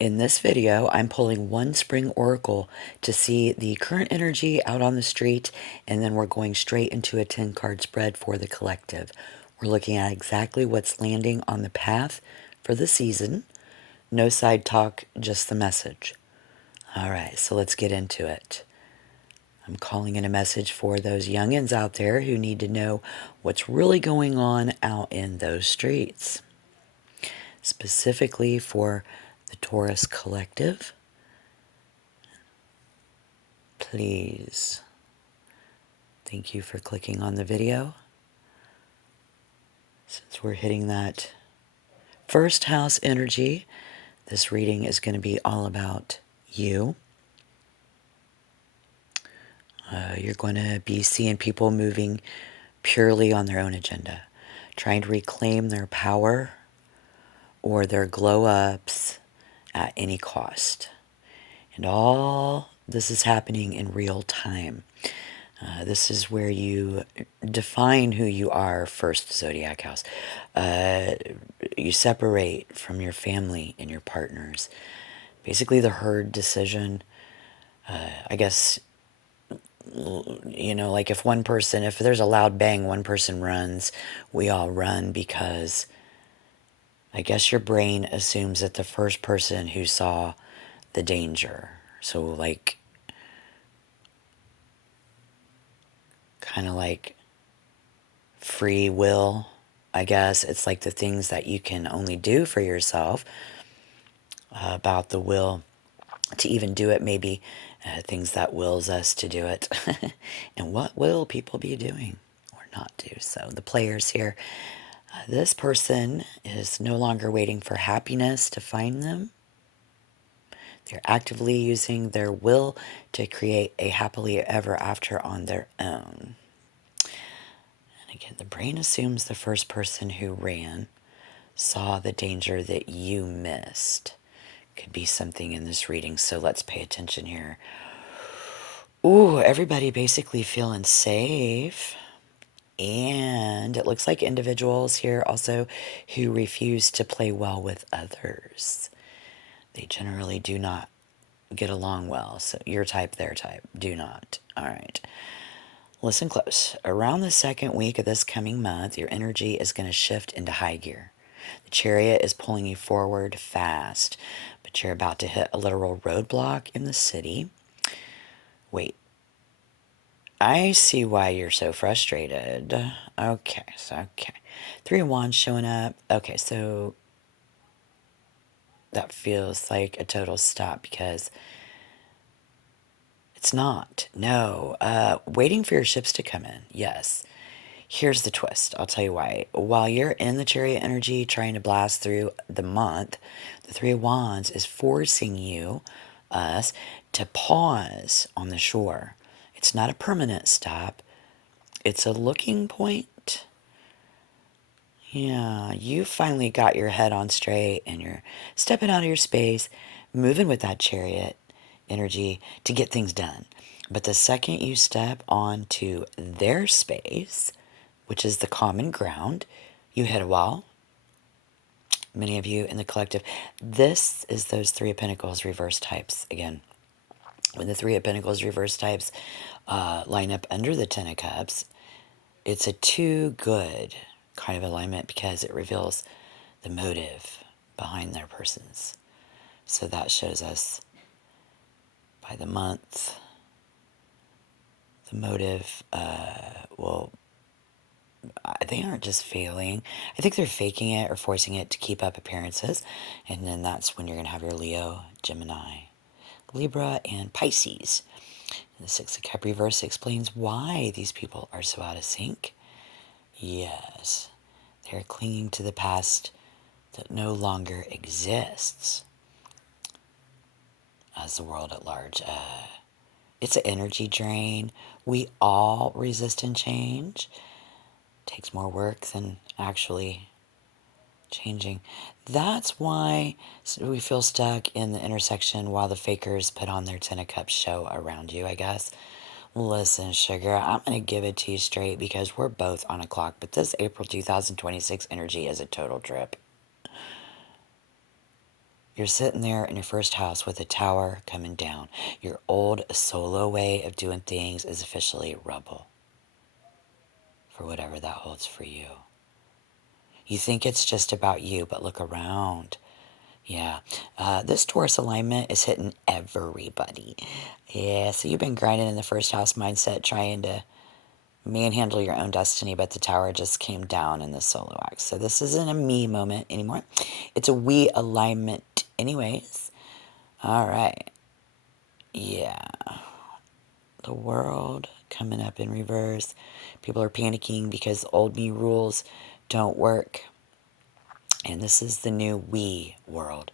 In this video, I'm pulling one spring oracle to see the current energy out on the street, and then we're going straight into a 10-card spread for the collective. We're looking at exactly what's landing on the path for the season. No side talk, just the message. All right, so let's get into it. I'm calling in a message for those youngins out there who need to know what's really going on out in those streets. Specifically for the Taurus collective. Please. Thank you for clicking on the video. Since we're hitting that first house energy, this reading is going to be all about you. You're going to be seeing people moving purely on their own agenda, trying to reclaim their power or their glow ups at any cost. And all this is happening in real time. This is where you define who you are first, zodiac house. You separate from your family and your partners. Basically, the herd decision. I guess, like if there's a loud bang, one person runs, we all run because I guess your brain assumes that the first person who saw the danger. So, like, kind of like free will, I guess. It's like the things that you can only do for yourself, about the will to even do it, maybe things that wills us to do it. And what will people be doing or not do? So the players here, this person is no longer waiting for happiness to find them. They're actively using their will to create a happily ever after on their own. Again, the brain assumes the first person who ran saw the danger that you missed. Could be something in this reading, so let's pay attention here. Ooh, everybody basically feeling safe. And it looks like individuals here also who refuse to play well with others. They generally do not get along well. So your type, their type, do not. All right. Listen close. Around the second week of this coming month, your energy is going to shift into high gear. The chariot is pulling you forward fast, but you're about to hit a literal roadblock in the city. Wait. I see why you're so frustrated. Okay. Three of Wands showing up. Okay, so that feels like a total stop because it's not. No. Waiting for your ships to come in. Yes. Here's the twist. I'll tell you why. While you're in the chariot energy trying to blast through the month, the Three of Wands is forcing us, to pause on the shore. It's not a permanent stop. It's a looking point. Yeah, you finally got your head on straight and you're stepping out of your space, moving with that chariot energy to get things done. But the second you step onto their space, which is the common ground, you hit a wall. Many of you in the collective, this is those Three of Pentacles reverse types again. When the Three of Pentacles reverse types line up under the Ten of Cups, it's a too good kind of alignment because it reveals the motive behind their persons. So that shows us by the month, the motive they aren't just failing. I think they're faking it or forcing it to keep up appearances. And then that's when you're going to have your Leo, Gemini, Libra, and Pisces. And the Six of Cup reverse explains why these people are so out of sync. Yes, they're clinging to the past that no longer exists as the world at large. It's an energy drain. We all resist change. Takes more work than actually changing. That's why we feel stuck in the intersection while the fakers put on their Ten of Cups show around you, I guess. Listen, sugar, I'm going to give it to you straight because we're both on a clock, but this April 2026 energy is a total trip. You're sitting there in your first house with a tower coming down. Your old solo way of doing things is officially rubble for whatever that holds for you. You think it's just about you, but look around. Yeah. This Taurus alignment is hitting everybody. Yeah, so you've been grinding in the first house mindset, trying to manhandle your own destiny, but the tower just came down in the solo act. So this isn't a me moment anymore. It's a we alignment anyways. All right. Yeah. The world coming up in reverse. People are panicking because old me rules don't work. And this is the new we world.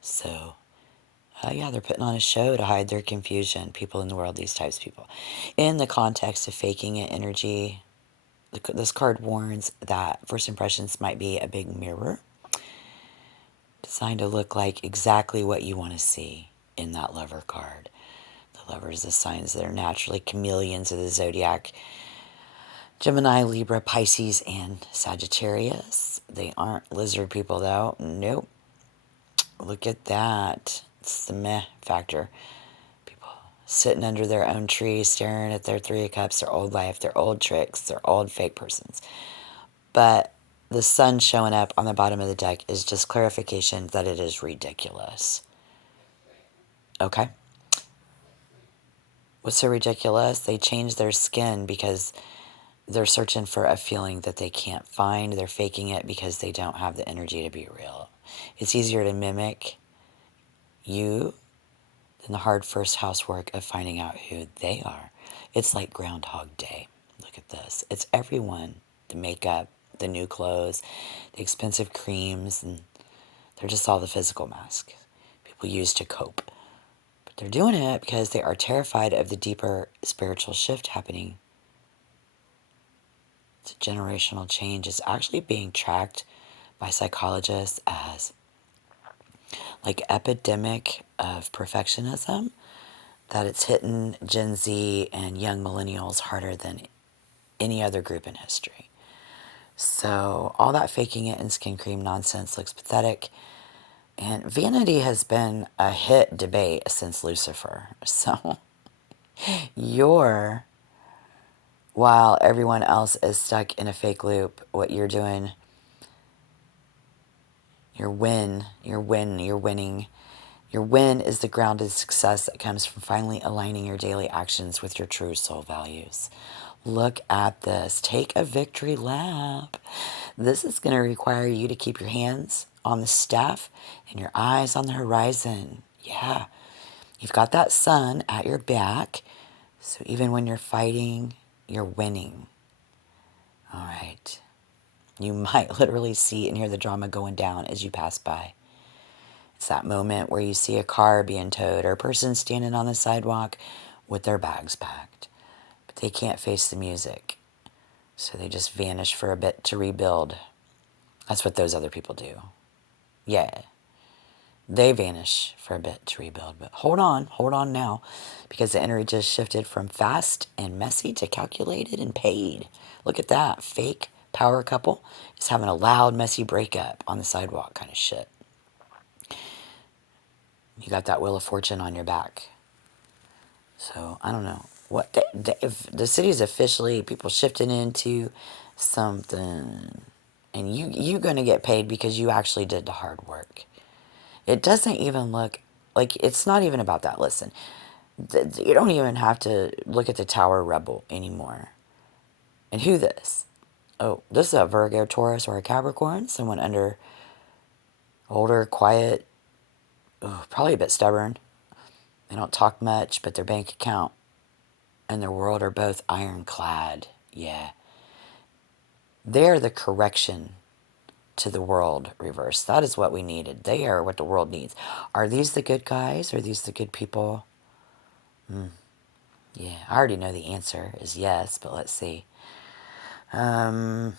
So, yeah, they're putting on a show to hide their confusion. People in the world, these types of people. In the context of faking it energy, this card warns that first impressions might be a big mirror designed to look like exactly what you want to see in that lover card. The lovers, the signs that are naturally chameleons of the zodiac: Gemini, Libra, Pisces, and Sagittarius. They aren't lizard people, though. Nope. Look at that. It's the meh factor. People sitting under their own tree, staring at their Three of Cups, their old life, their old tricks, their old fake persons. But the sun showing up on the bottom of the deck is just clarification that it is ridiculous. Okay? What's so ridiculous? They change their skin because they're searching for a feeling that they can't find. They're faking it because they don't have the energy to be real. It's easier to mimic you than the hard first housework of finding out who they are. It's like Groundhog Day. Look at this. It's everyone. The makeup, the new clothes, the expensive creams, and they're just all the physical masks people use to cope. But they're doing it because they are terrified of the deeper spiritual shift happening. It's a generational change. It's actually being tracked by psychologists as like epidemic of perfectionism, that it's hitting Gen Z and young millennials harder than any other group in history. So all that faking it and skin cream nonsense looks pathetic. And vanity has been a hit debate since Lucifer. So while everyone else is stuck in a fake loop, what you're doing, your win, you're winning. Your win is the grounded success that comes from finally aligning your daily actions with your true soul values. Look at this. Take a victory lap. This is going to require you to keep your hands on the staff and your eyes on the horizon. Yeah. You've got that sun at your back. So even when you're fighting, you're winning. All right. You might literally see and hear the drama going down as you pass by. It's that moment where you see a car being towed or a person standing on the sidewalk with their bags packed. But they can't face the music. So they just vanish for a bit to rebuild. That's what those other people do. Yeah. They vanish for a bit to rebuild. But hold on now. Because the energy just shifted from fast and messy to calculated and paid. Look at that. Fake power couple is having a loud, messy breakup on the sidewalk kind of shit. You got that Wheel of Fortune on your back. So, I don't know. If the city's officially people shifting into something, and you're going to get paid because you actually did the hard work. It doesn't even look like, it's not even about that. Listen, you don't even have to look at the Tower Rebel anymore. And who this? Oh, this is a Virgo, Taurus, or a Capricorn. Someone under older, quiet, probably a bit stubborn. They don't talk much, but their bank account and their world are both ironclad. Yeah. They're the correction to the world reverse. That is what we needed. They are what the world needs. Are these the good guys? Are these the good people? Yeah, I already know the answer is yes, but let's see. In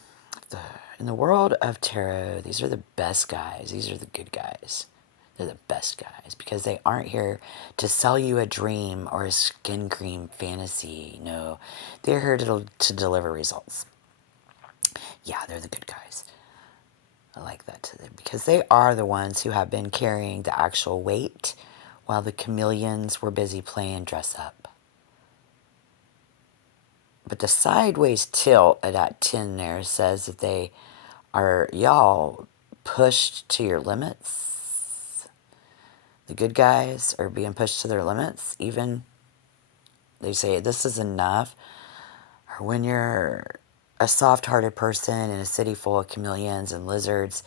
the world of tarot, these are the best guys. These are the good guys. They're the best guys because they aren't here to sell you a dream or a skin cream fantasy. No, they're here to deliver results. Yeah, they're the good guys. I like that to them because they are the ones who have been carrying the actual weight while the chameleons were busy playing dress up. But the sideways tilt of that 10 there says that they are, y'all, pushed to your limits. The good guys are being pushed to their limits. Even they say this is enough. Or when you're a soft-hearted person in a city full of chameleons and lizards,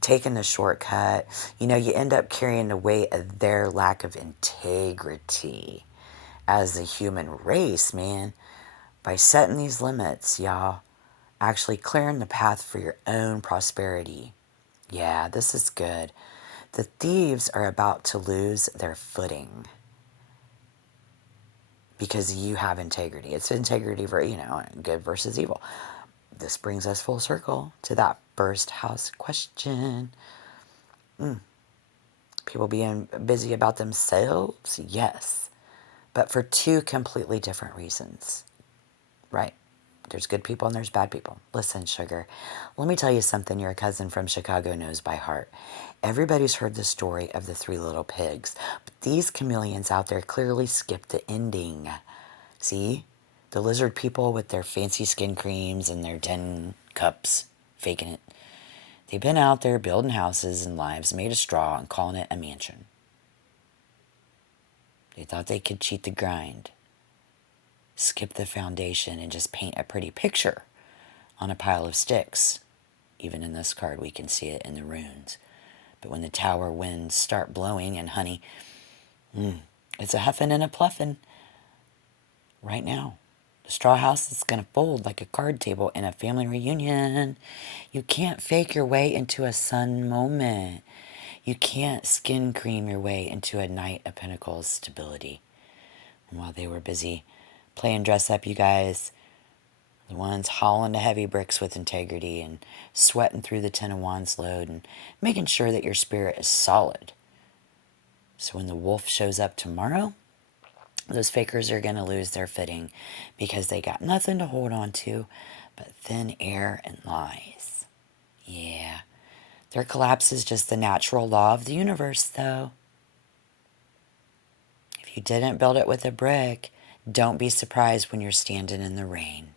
taking the shortcut, you know, you end up carrying the weight of their lack of integrity as a human race, man. By setting these limits, y'all, actually clearing the path for your own prosperity. Yeah, this is good. The thieves are about to lose their footing because you have integrity. It's integrity for, you know, good versus evil. This brings us full circle to that first house question. People being busy about themselves? Yes. But for two completely different reasons. Right? There's good people and there's bad people. Listen, sugar, let me tell you something your cousin from Chicago knows by heart. Everybody's heard the story of the three little pigs, but these chameleons out there clearly skipped the ending. See? The lizard people with their fancy skin creams and their 10 cups, faking it. They've been out there building houses and lives made of straw and calling it a mansion. They thought they could cheat the grind, skip the foundation, and just paint a pretty picture on a pile of sticks. Even in this card, we can see it in the runes. But when the tower winds start blowing, and honey, it's a huffing and a pluffing right now. The straw house is going to fold like a card table in a family reunion. You can't fake your way into a sun moment. You can't skin cream your way into a Knight of Pentacles stability. And while they were busy playing dress up, you guys, the ones hauling the heavy bricks with integrity and sweating through the Ten of Wands load and making sure that your spirit is solid. So when the wolf shows up tomorrow, those fakers are going to lose their footing because they got nothing to hold on to but thin air and lies. Yeah. Their collapse is just the natural law of the universe, though. If you didn't build it with a brick, don't be surprised when you're standing in the rain.